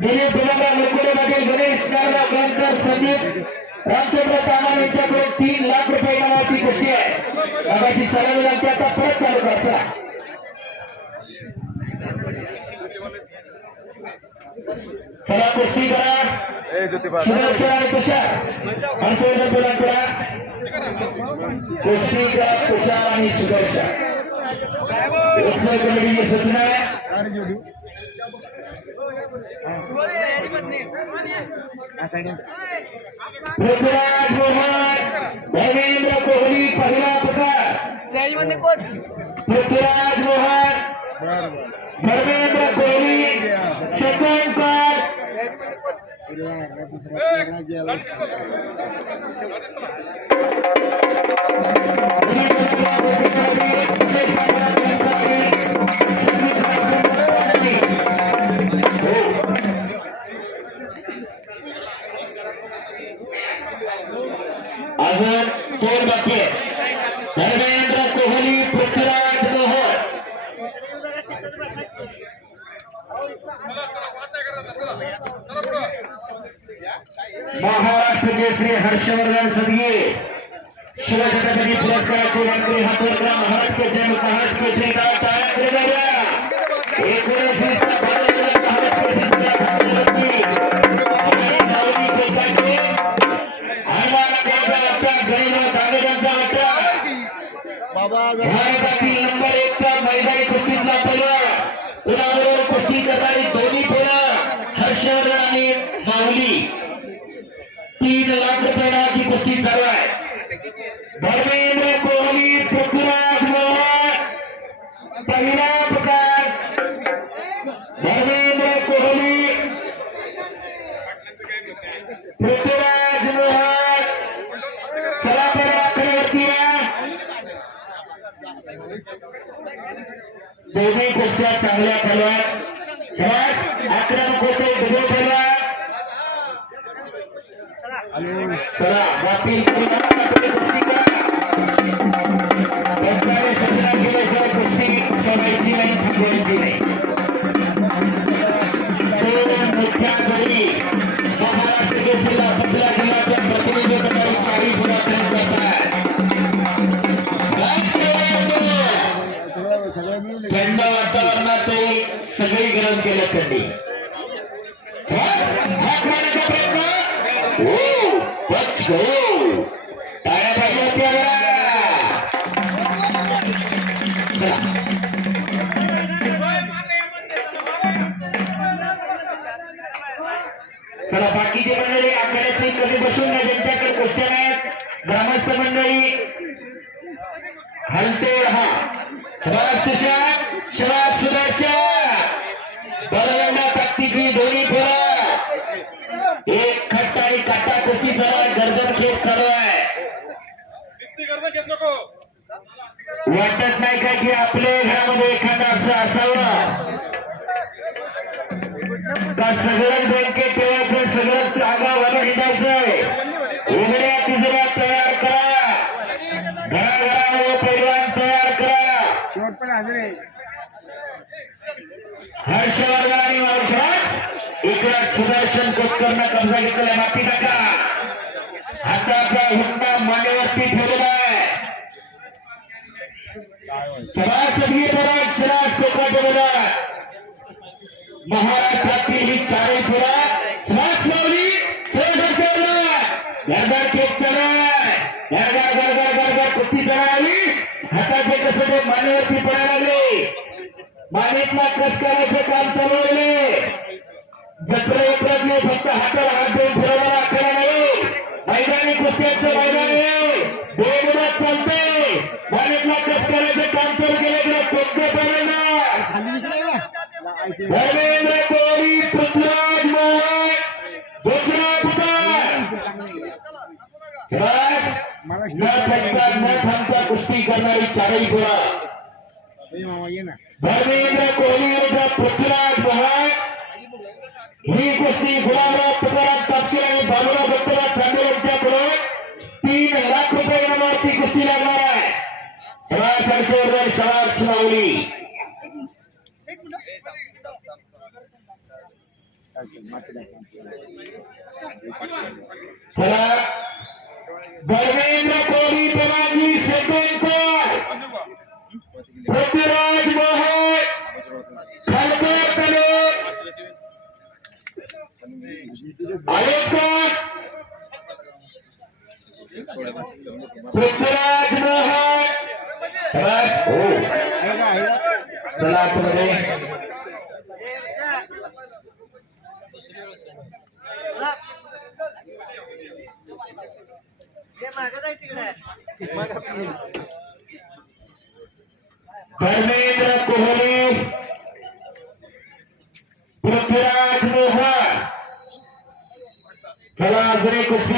दिलीप बिलाबा मुकुडेमधील गणेश नारदा ग्रंथकर संदीप रामचंद्र तामान यांच्याकडे तीन लाख रुपये इनामाची कुस्ती आहे. दादाची सलामी विनंती आता परत चालू करायचा चला कुस्ती करा. सुदर्शन आणि तुषार. हर्षवर्धन बुलांपुरा कुस्ती करा तुषार आणि सुदर्शन. उत्सव कमिटीची सूचना आहे पृथ्वीराज मोहन धर्मेंद्र कोहली पहिला पुकार सहजमध्ये कोण पृथ्वीराज मोहन धर्मेंद्र कोहली सेकंड कार महाराष्ट्र केसरी हर्षवर्धन सदगे. शिवछत्रपती पुरस्काराची मंत्री हा कार्यक्रम महाराष्ट्र केसरी महाराष्ट्र केसरी एकोणीसशे तीन लाख रुपयाची कुस्ती चालू आहे धर्मेंद्र कोहली पृथ्वीराज मोहन पहिला प्रकार। धर्मेंद्र कोहली पृथ्वीराज मोहन। चला बरं आकडेवरती या दोन्ही कुस्त्या चांगल्या चालू आहेत शाबास आक्रमक होते दुबे ठेवा चला बाकी कुस्ती करा सरकारी सूचना केल्याशिवाय सगळी गरम केलं त्यांनी प्रयत्न बाकीचे मंडळी आखाड्यातली कमी बसून ना ज्यांच्याकडे कुस्त्या नाहीत ग्रामस्थ मंडळी हलते हा शबाज तुषार शबाज सुदर्शन बलगंडा ताकदीची दोन्ही पोरं एक खट्ट आणि काटा कुस्ती चालू आहे गर्जन खेळ चालू आहे वाटत नाही का की आपल्या घरामध्ये एखादा असं असावं? का सगळं बँकेत ठेवायचं सगळं जागावर हिंडायचंय? उघड्या तिजऱ्या तयार करा. घराघरामध्ये पैलवान तयार करा. हर्षवर्धन आणि औषध इकडे सुदर्शन कोतकरनं कब्जा घेतलेला माती टाका हाताचा हुंडा मानेवरती ठेवलेला आहे. सभासदी पराग शिराज कोकणाचे बघा महाराष्ट्रातील ही चारही पुरा श्वास लावली गरगर खेळ चला आहे गरगर गरगर गरगर कुस्ती करावी हाताचे कसं ते मानेवरती पडायला लागले मानेतला कस करायचं काम चालू आहे जत्रे उतरतले फक्त हाताला न थकता न थांबता कुस्ती करणारी चारही गोळा धर्मेंद्र कोहली पृथ्वीराज मोहन ही। कुस्ती गुलाबराव तुकाराम तापशील आणि बाबुराव दत्तराज चांदे यांच्याकडून तीन लाख रुपये इनामावरती कुस्ती लागणार आहे शबाज हर्षवर्धन सुनावली चला। धर्मेंद्र कोहली पराजी सेकंड पृथ्वीराज मोहन खलकर पृथ्वीराज मोहन धर्मेंद्र कोहली पृथ्वीराज मोहन चला अजून कुस्ती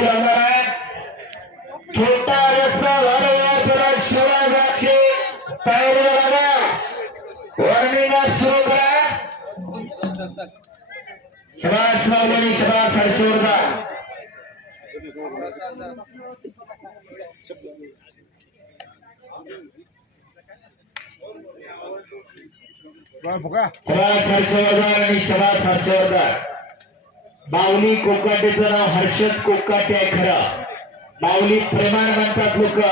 छोटा रस्ता वारंवार जरा शिवराज अक्षे तयारीला लागा वॉर्निंग अप सुरू करा हर्षवर्धन बावली कोकाटेचं नाव हर्षद कोकाटे आहे खरं. बावली प्रेमान म्हणतात लोक.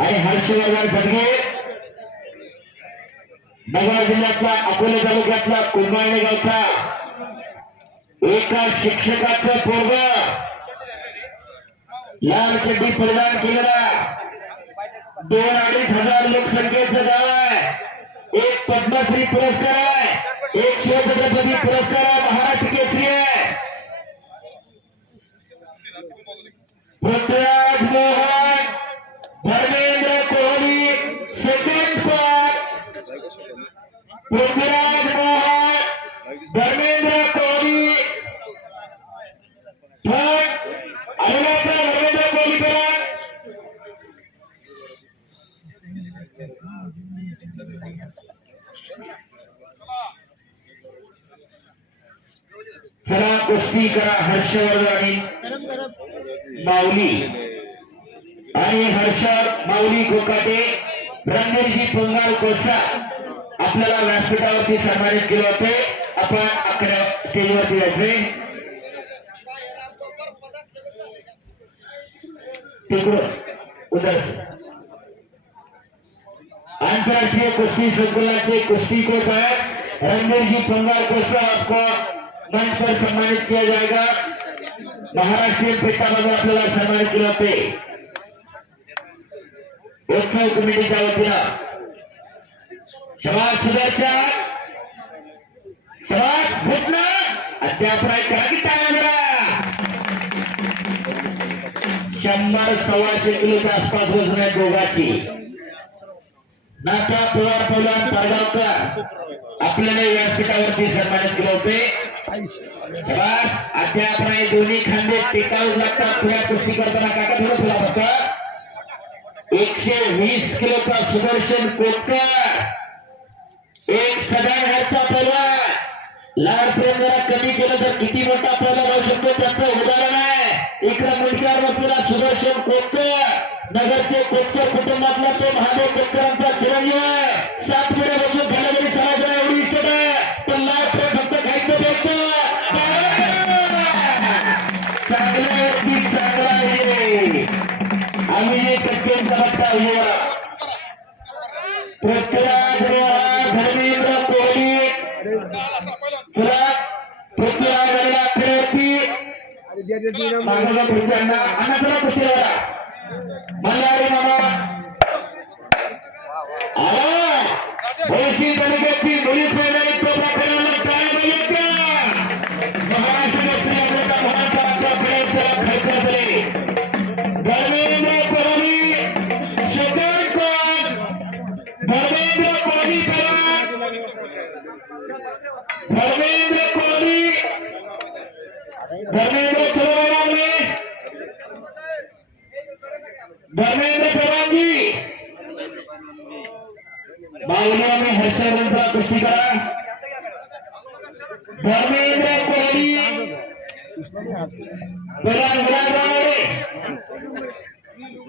आणि हर्षवर्धन सगळे नगर जिल्ह्यातला अकोले तालुक्यातला कुंभाळणे गावचा. एका शिक्षकाचं पोरग. लाल चड्डी परिधान केलेला दोन अडीच हजार लोकसंख्येचं गाव आहे. एक पद्मश्री पुरस्कार आहे. एक शिवछत्रपती पुरस्कार आहे. महाराष्ट्र केसरी आहे. कुस्ती करा हर्षवर्धन आणि माऊली. आणि हर्ष माऊली कोकाटे रणवीरजी पोंगाल कोसा आपल्याला व्यासपीठावरती सन्मानित केले होते. आपण अकरा स्टेजवरती यायचे. तिकडून उदर. कुश्ती संकुलाचे कुश्ती कोच है रणवीर जी पंगाल कोसा आपको मंच पर सम्मानित किया जाएगा महाराष्ट्रीय पेटामध्ये आपल्याला सन्मानित केलं होते उत्सव कमिटीच्या वतीनं. समाज सुदर्शन समाज भूतना अध्यापनाय शंभर सव्वाशे किलोच्या आसपास वजन आहे दोघाची. नाथा पवार पवार पाडगावकर आपल्याला व्यासपीठावरती सन्मानित केले होते. बस अद्याप नाही दोन्ही खांदे टेकावू लागतात. थोड्या कुस्ती करताना काका थोडं तुला फक्त? एकशे वीस किलोचा सुदर्शन कोटकर एक सदान घरचा पैलवान लाड प्रेम जरा कमी केलं तर किती मोठा पैलवान होऊ शकतो? त्याचं उदाहरण आहे. इकडे मुलग्यावर बसलेला सुदर्शन कोटकर नगरचे कोटकर कुटुंबातला अण्णा अण्णा चला कुस्तीला मल्हारी मामा. धर्मेंद्र चौहानजी बावलिया में हर्षवर्धन कुश्ती करा धर्मेंद्र कोहली प्रधान विराजमान